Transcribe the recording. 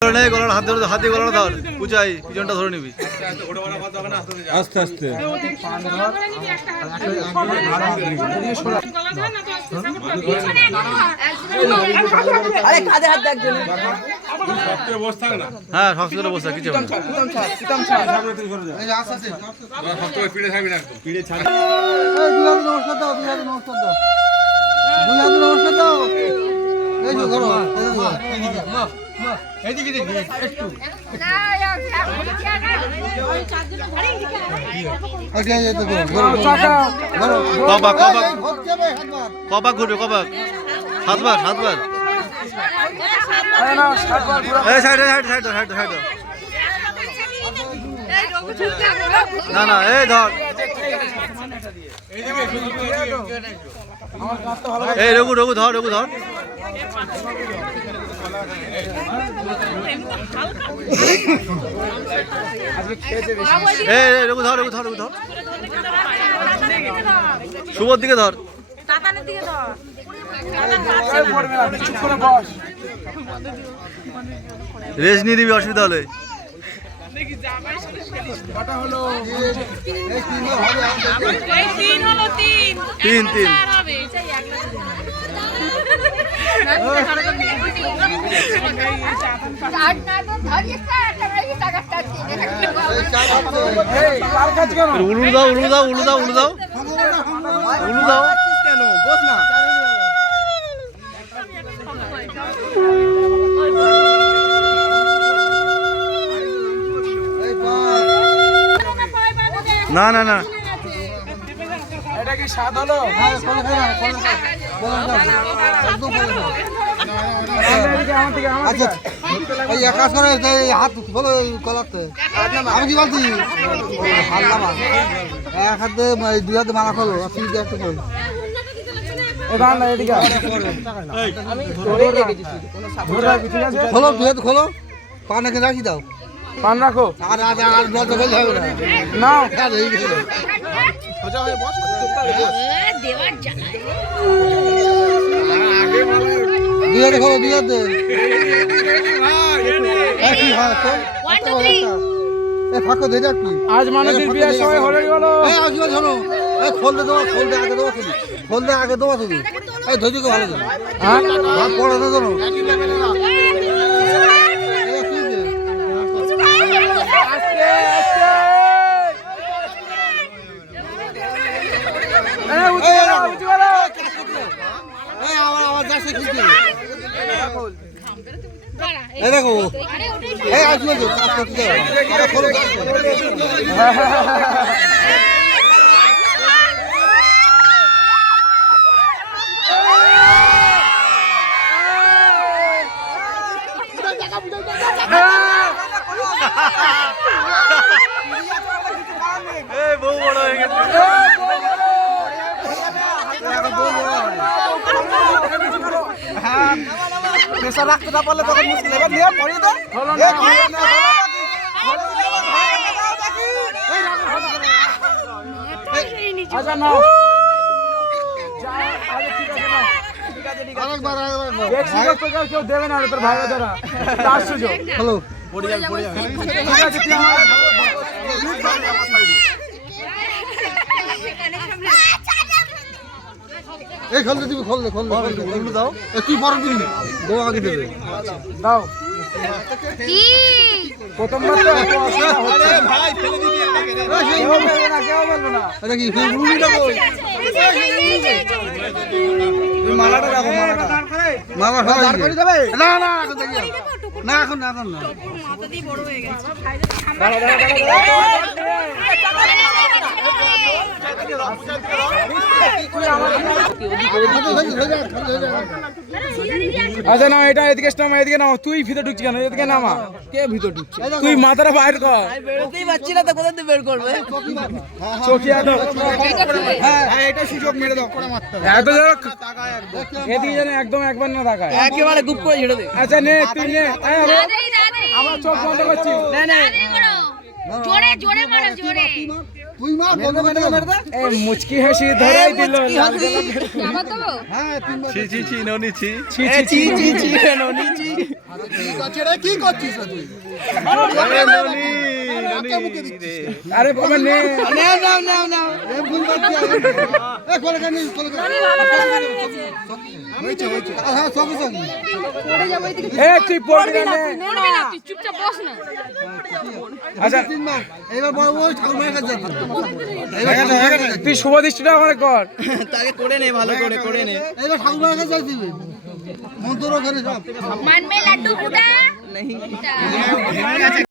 গলার হাত ধরে হাত দিয়ে গলাটা ধর বুঝাই পিছনটা ধরে নিবি আস্তে আস্তে হ্যাঁ সবসময় বসে কিছু কবাক ঘুরবে কবাক সাতবার না না এই ধর এই রঘু ধর রঘু ধর শুভর দিকে ধর রেস নিয়ে দিবি অসুবিধা হলে তিন উলু দাও কেন বস না না এটা কি স্বাদ হলো হাত খোলো কলাতে আমি কি বলছি এক হাতে দুই হাতে মালা খোলো খোলো দুই হাতে খোলো পান এখানে রাখি দাও পান রাখো আর জল তো বলতে হবে না দুই হাতে খোলো দুই হাতে ফাঁকো ধরে রাখবি আজ মানুষের বিয়ের সময় হয়ে গেল শোনো খোলতে আগে দেওয়া তুমি এই ধৈর্য ভালো হ্যাঁ পড়া না জানো আমার যাচ্ছে কিন্তু এই দেখো এই আসবে তো কাজ করতে খোলো বউ বড় হয়ে গেছে প্রেসার রাখতে না পারলে তখন মুশকিল এবার নিয়ে পড়িয়ে দাও আচ্ছা নাও কেউ দেবে না তোর ভাই দ্বারা হ্যালো এই খোলতে দিবি খোলতে দাও তুই পরে দিবি বউ আগে দেবে দাও প্রথমবার তো ভাই ফেলে দিবি কেউ বলবো না এটা কি রুমিটা কই তুমি মালাটা রাখো মালা দাঁড় করে দেবে না এখন দেখি না এখন না মাথা দিয়ে বড় হয়ে গেছে আচ্ছা না এটা এদিকে নামা এদিকে নামা তুই ভিতরে ঢুকছি কেন এদিকে নামা কে ভিতরে ঢুকছে তুই মাথাটা বাইর কর বেরোতেই পারছি না তো কোথা থেকে বের করবে চোখিয়া তো হ্যাঁ এটা সুযোগ মেরে দাও করে মারতে এত এদিকে যেন একদম একবার না তাকায় একেবারে গুপ করে ছেড়ে দে আচ্ছা নে তুই নে আবার চোখ বন্ধ করছি জোরে জোরে মারো জোরে তুই মার বন্ধ করে দে। এ মুচকি হাসি ধরাই দিল লাল গোলাপ আবার দেবো হ্যাঁ তিনবার ছি ছি ছি ননি ছি ছি ছি ছি ছি ননি ছি ঠিক আছে রে কি করছিস রে তুই আরে ননি ননি রে আরে বাবা নে নাও এ ভুল করছিস এ কোলে কেন কোলে কেন হয়েছে হ্যাঁ সব সব এ তুই পড়বি না নে। পড়বি না তুই চুপচাপ বস না আচ্ছা তিনবার এবার বড় ওই ঠাকুমার কাছে যা তুই শুভ দৃষ্টিটা আমার কর তাকে করে নে ভালো করে করে নে এবার ঠাকুমার কাছে যাই দিবি মন্ত্র করে সব मन में लड्डू फूटा नहीं